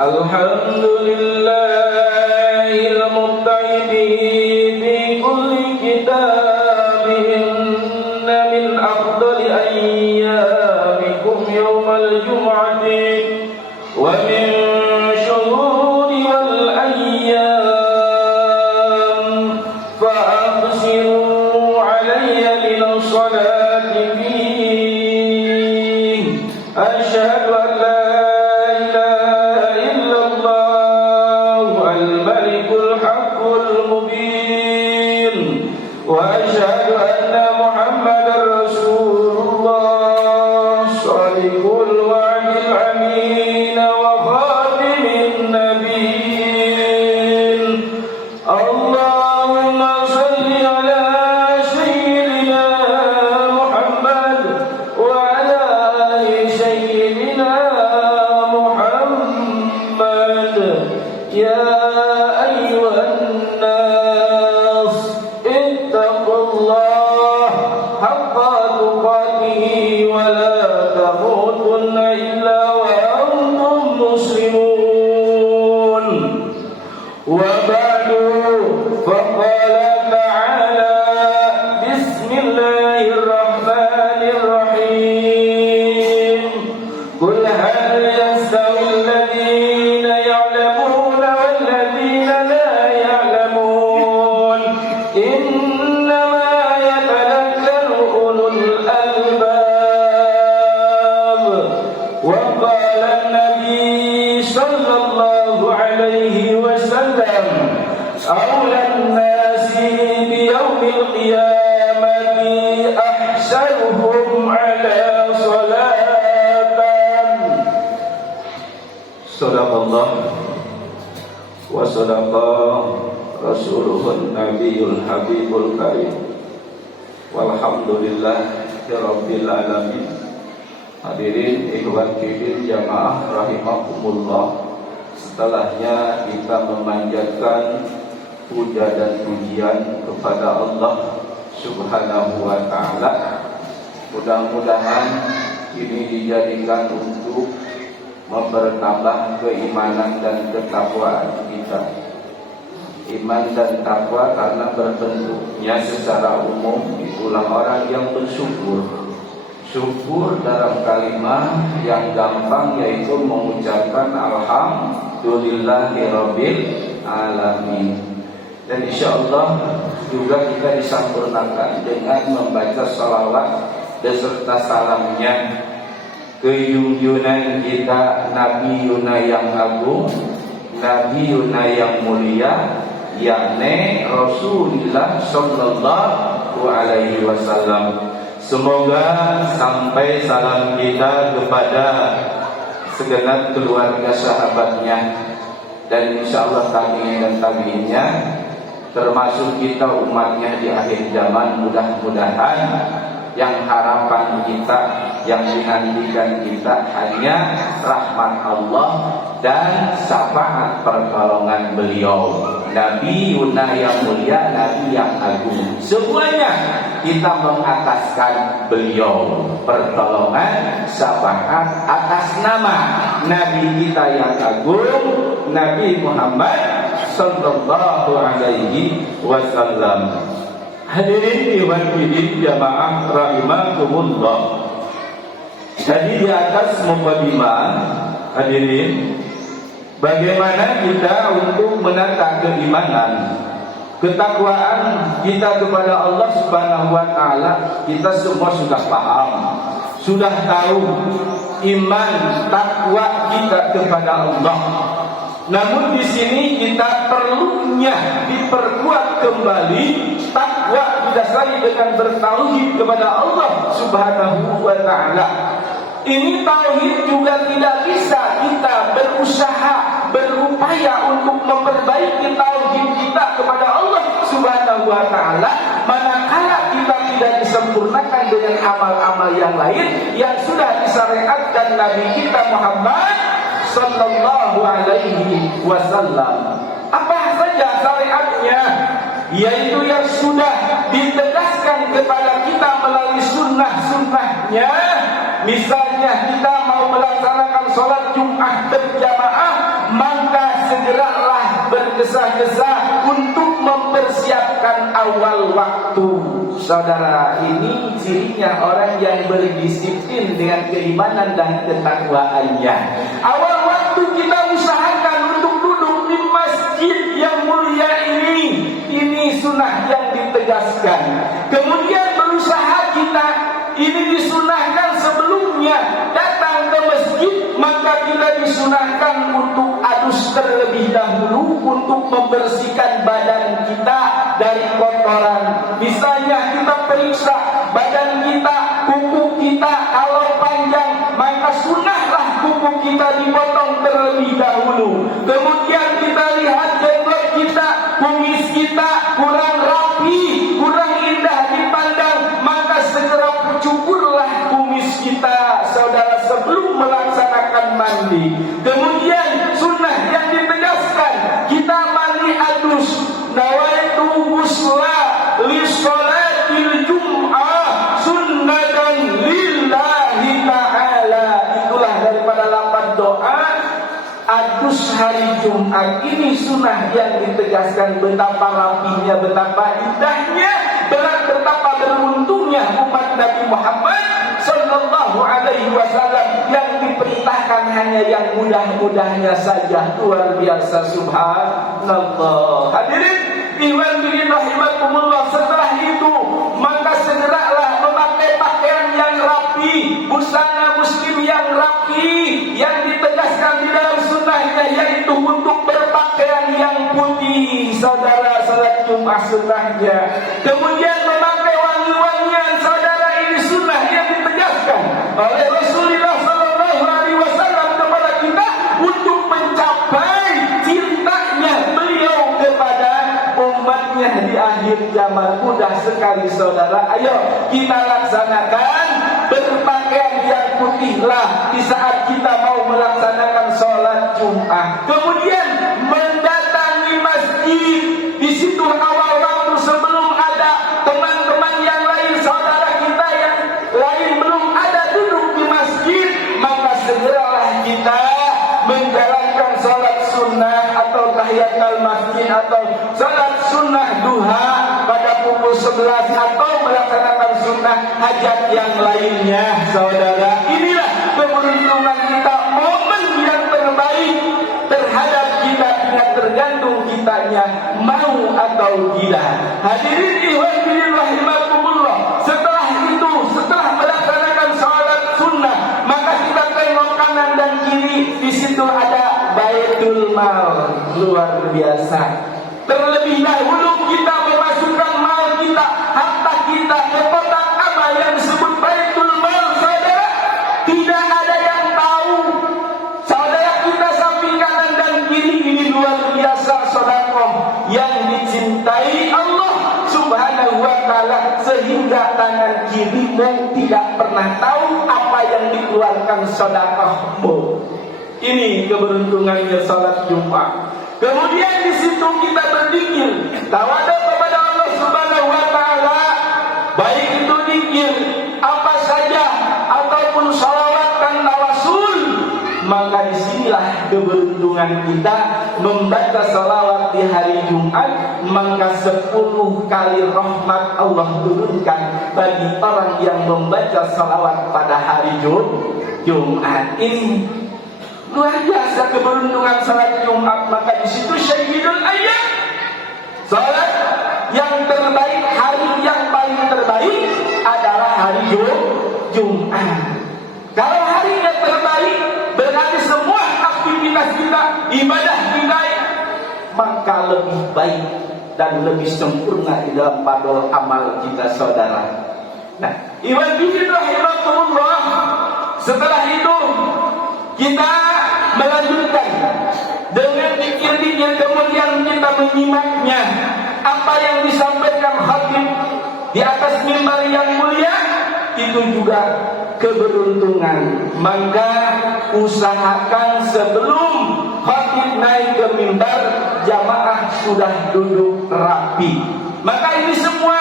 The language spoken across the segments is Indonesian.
Alhamdulillahil mutta'idi fi kulli kitabin min afdali ayyamikum yawmal jum'ati wa min syuhuri wal ayyam fa absiru alayya min salati fihi asyhadu an la وأشهد أن محمدا رسول الله صادق الوعد الأمين وخاتم النبيين اللهم صل على سيدنا محمد وعلى آل سيدنا محمد يا أيها الناس اتقوا الله حق تقاته ولا تموتن إلا وأنتم مسلمون وبعد فقال تعالى بسم الله الرحمن الرحيم قل هل يستوي الذين يعلمون والذين لا يعلمون إنما يتذكر أولو الألباب وقال النبي صلى الله عليه وسلم أولى الناس بيوم القيامة أحسنهم على صلاة صدق الله وصدق Rasulullah Nabiul Habibul Karim. Walhamdulillahirabbil alamin. Hadirin ikhwan fillah jamaah rahimakumullah. Setelahnya kita memanjatkan puja dan pujian kepada Allah Subhanahu wa taala. Mudah-mudahan ini dijadikan untuk mempertambah keimanan dan ketakwaan kita. Iman dan takwa karena berbentuknya secara umum itulah orang yang bersyukur. Syukur dalam kalimat yang gampang yaitu mengucapkan alhamdulillahirabbil alamin. Dan insyaallah juga kita disempurnakan dengan membaca salawat beserta salamnya ke junjungan kita Nabi Yuna yang agung, Nabi Yuna yang mulia, yakni Rasulullah sallallahu alaihi wasallam. Semoga sampai salam kita kepada segenap keluarga sahabatnya dan insyaallah tabi'in dan tabi'innya, termasuk kita umatnya di akhir zaman. Mudah-mudahan yang harapan kita, yang dinantikan kita hanya rahmat Allah dan syafaat pertolongan beliau, Nabi Yuna yang mulia, Nabi yang agung. Semuanya kita mengataskan beliau, pertolongan, syafaat atas nama Nabi kita yang agung, Nabi Muhammad sallallahu alaihi wasallam. Hadirin ikhwan fillah jamaah rahimakumullah. Jadi di atas mukadimah, hadirin, bagaimana kita untuk menata keimanan, ketakwaan kita kepada Allah Subhanahu wa taala, kita semua sudah paham, sudah tahu iman takwa kita kepada Allah. Namun di sini kita perlunya diperkuat kembali takwa didasari dengan bertauhid kepada Allah Subhanahu wa taala. Ini tauhid juga tidak bisa kita berusaha, berupaya untuk memperbaiki tauhid kita kepada Allah Subhanahu wa taala manakala kita tidak disempurnakan dengan amal-amal yang lain yang sudah disyariatkan Nabi kita Muhammad sallallahu alaihi wasallam. Apa saja syariatnya? Yaitu yang sudah ditegaskan kepada kita melalui sunnah-sunnahnya. Misalnya kita mau melaksanakan sholat Jumat berjamaah, bergesa-gesa untuk mempersiapkan awal waktu. Saudara, ini cirinya orang yang berdisiplin dengan keimanan dan ketakwaannya. Awal waktu kita usahakan untuk duduk di masjid yang mulia ini. Ini sunnah yang ditegaskan. Kemudian berusaha kita, ini disunahkan sebelumnya datang ke masjid, maka kita disunahkan untuk adus terlebih dahulu untuk membersihkan badan kita dari kotoran. Misalnya kita periksa badan kita, kuku kita kalau panjang, maka sunahlah kuku kita dipotong terlebih dahulu. Kemudian kita lihat jenggot kita, kumis kita kurang rapi, kurang indah dipandang, maka segera cukurlah kumis kita, saudara, sebelum melaksanakan mandi. Kemudian sunnah yang ditegaskan, kita mandi adus. Nawaitu ghusla li sholatil jum'ah sunnatan lillahi ta'ala. Itulah daripada lafaz doa adus hari Jumat. Ini sunnah yang ditegaskan. Betapa rapinya, betapa indahnya, betapa beruntungnya umat Nabi Muhammad Sallallahu Alaihi Wasallam yang diperintahkan hanya yang mudah-mudahnya saja. Luar biasa, subhanallah. Hadirin iman billah rahimakumullah. Setelah itu maka segeralah memakai pakaian yang rapi, busana muslim yang rapi, yang ditegaskan di dalam sunnahnya, yaitu untuk berpakaian yang putih. Saudara, salat Jumat sunnahnya. Kemudian memakai wangi-wangian, saudara, ini sunnah yang ditegaskan oleh Rasulullah Sallallahu Alaihi Wasallam kepada kita untuk mencapai cintanya beliau kepada umatnya di akhir zaman. Mudah sekali, saudara. Ayo kita laksanakan berpakaian yang putihlah di saat kita mau melaksanakan sholat Jumat. Kemudian mendatangi masjid. Di situ awal waktu sebelum ada teman-teman yang lain, saudara kita yang lain belum ada duduk di masjid, maka segeralah kita menjalankan sholat sunnah atau tahiyatul masjid atau sholat sunnah duha pada pukul 11 atau melaksanakan sunnah hajat yang lainnya. Saudara, inilah keberuntungan kita, momen yang terbaik terhadap kita, tidak tergantung kitanya mau atau tidak. Hadirin ikhwan fillah rahimakumullah. Setelah itu, setelah melaksanakan sholat sunnah, maka kita tengok kanan dan kiri. Di situ ada Baitul Mal. Luar biasa. Terlebih dahulu kita memasukkan mal kita, harta kita ke kotak amal yang disebut Baitul Mal. Saudara, tidak ada yang tahu. Saudara, kita samping kanan dan kiri ini luar biasa, sedekah yang dicintai Allah Subhanahu wa ta'ala, sehingga tangan kirimu tidak pernah tahu apa yang dikeluarkan sedekahmu. Ini keberuntungannya salat Jumat. Kemudian di situ kita berzikir, tawadhu kepada Allah Subhanahu wa ta'ala, baik itu zikir apa saja ataupun salawat dan tawasul. Maka disinilah keberuntungan kita membaca salawat di hari Jumat, maka 10 kali rahmat Allah turunkan bagi orang yang membaca salawat pada hari Jumat. Ini luar biasa keberuntungan salat Jumat. Maka di situ syahidul ayyam, salat yang terbaik, hari yang paling terbaik adalah hari Jumat. Kalau harinya terbaik, berarti semua aktivitas kita, ibadah kita, maka lebih baik dan lebih sempurna di dalam padol amal kita, saudara. Nah, iwan bidin rahimahumullah. Setelah itu kita melanjutkan dengan zikir-zikir, kemudian kita menyimaknya apa yang disampaikan khatib di atas mimbar yang mulia. Itu juga keberuntungan. Maka usahakan sebelum khatib naik ke mimbar, jamaah sudah duduk rapi. Maka ini semua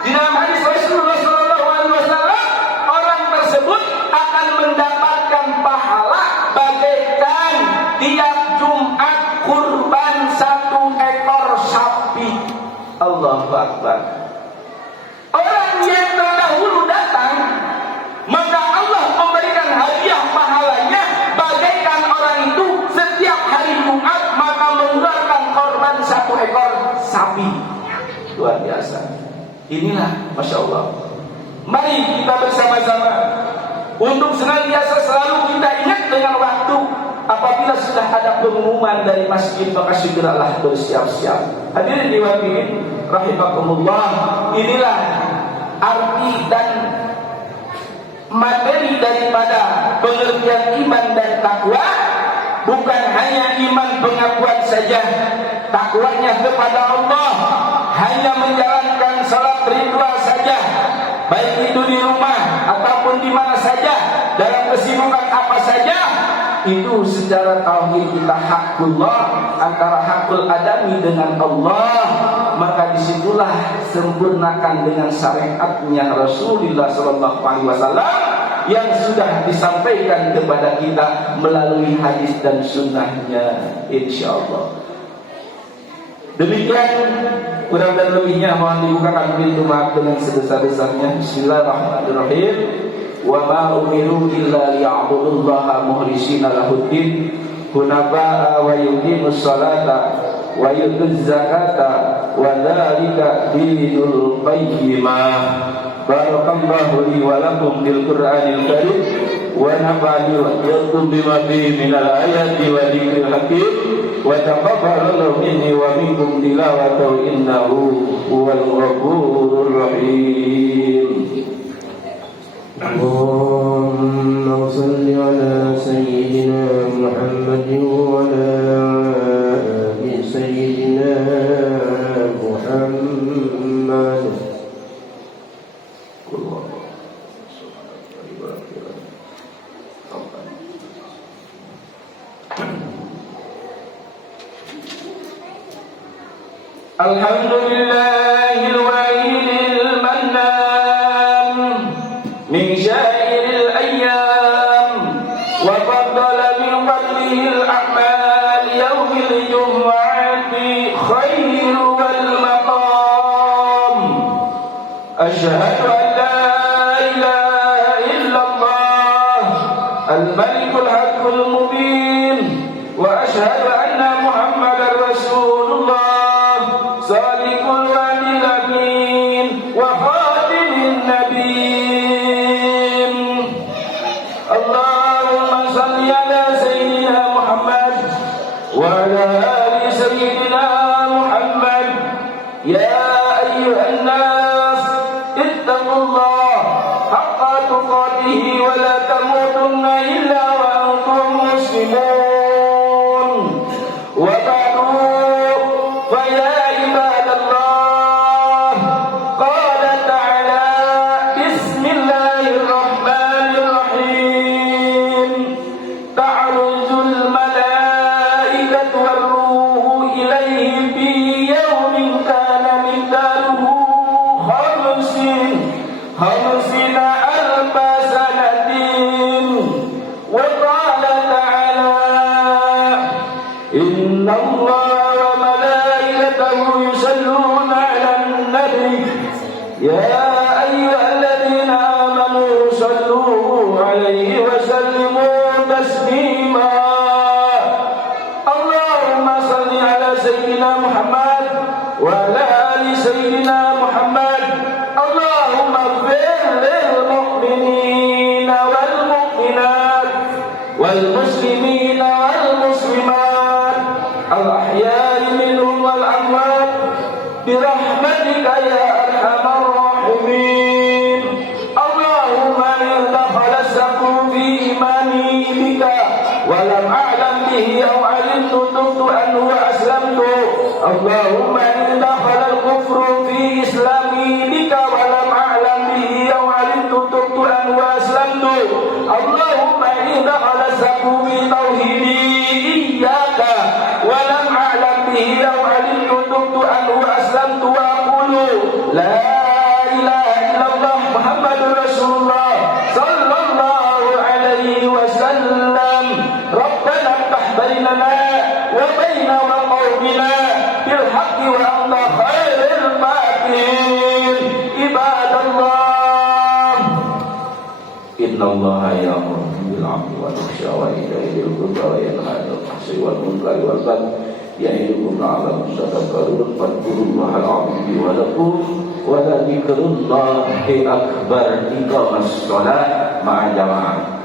di dalam hadis Rasulullah SAW, orang tersebut akan mendapatkan pahala bagaikan tiap Jumat kurban 1 akbar. Orang yang terdahulu datang, maka Allah memberikan hadiah pahalanya bagaikan orang itu setiap hari Jumat maka mengeluarkan korban 1 ekor sapi. Luar biasa. Inilah Masya Allah. Mari kita bersama-sama untuk senantiasa selalu kita ingat dengan waktu. Apabila sudah ada pengumuman dari masjid, maka segeralah bersiap-siap. Hadirin diwakilin rahimakumullah, inilah arti dan materi daripada pengertian iman dan takwa. Bukan hanya iman pengakuan saja, takwanya kepada Allah, hanya menjalankan salat ritual saja, baik itu di rumah ataupun di mana saja, dalam kesibukan apa saja. Itu secara tauhid kita hakullah, antara hakul adami dengan Allah. Maka disitulah sempurnakan dengan syariatnya Rasulullah SAW yang sudah disampaikan kepada kita melalui hadis dan sunnahnya, insyaallah. Demikian kurang dan lebihnya mohon dibukakan pintu maaf dengan sebesar-besarnya. Bismillahirrahmanirrahim. Wa ma umiru illa liya'budullaha mukhlishina lahuddin hunafa'a wa yuqimus salata wa yutuz zakata wa dzalika dinul qayyimah. Barakallahu li wa lakum bil Qur'anil karim wa nafa'ani wa iyyakum bima fihi minal ayati wa dzikril hakim wa taqabbalallahu minni wa minkum tilawatahu innahu huwal ghafurur rahim. اللهم صل على سيدنا محمد وعلى آل سيدنا محمد. Alhamdulillahil wahidil mannan min syairil ayyam wa faddala min fadlihil a'mal yawmil jum'ati khairu wal maqam. Asyhadu an la ilaha illallah al-malikul haqqul mubin wa asyhadu anna muhammadar rasulullah sadiqul wa'dil amin wa khatimin nabiyyin. Allahumma salli ala sayyidina Muhammad wa ala ali sayyidina Muhammad. Ya ayyuhan nas ittaqullah haqqa tuqatih wa la tamutunna illa wa antum muslimun. Wa ba'du fa ya ibadallah, qala ta'ala bismillahirrahmanirrahim. Ta'rujul malaikatu war ruhu ilayhi fi yawmin kana miqdaruhu khamsina alfa sanatin. Wa qala ta'ala inna allaha wa malaikatahu yusalluna 'alan nabi ya ayyuhalladzina amanu sallu 'alaihi wa sallimu taslima. Allahumma salli ala sayyidina Muhammad wa ala ali sayyidina Muhammad. Allahumma ighfir lil mu'minina wal mu'minat wal muslimina wal muslimat al ahya'i minhum wal amwat birahmatika ya arhamar rahimin. Allahumma in dakhala as-saqu fi imani bika wa lam a'lam bihi aw 'alimtu tubtu anhu wa aslamtu. Allahumma in dakhala al-kufru fi islami bika wa lam a'lam bihi aw 'alimtu tubtu anhu wa aslamtu. Allahumma in dakhala as-saqu fi tauhidi iyyaka wa lam a'lam bihi aw 'alimtu tubtu anhu wa aslamtu wa aqulu la ilaha illallah Muhammadur Rasulullah sallallahu alaihi wasallam. Rabbana iftah bainana wa baina qaumina bil haqqi wa anta khairul fatihin. Innallaha ya'muru bil 'adli wal ihsani wa ita'i dzil qurba wa yanha 'anil fahsya'i wal munkari wal baghi ya'idukum la'allakum tadhakkarun fadhkurullaha al-'azim wa lakum wa la dzikrullahi akbar. Iqamas shalah ma'a jamaah.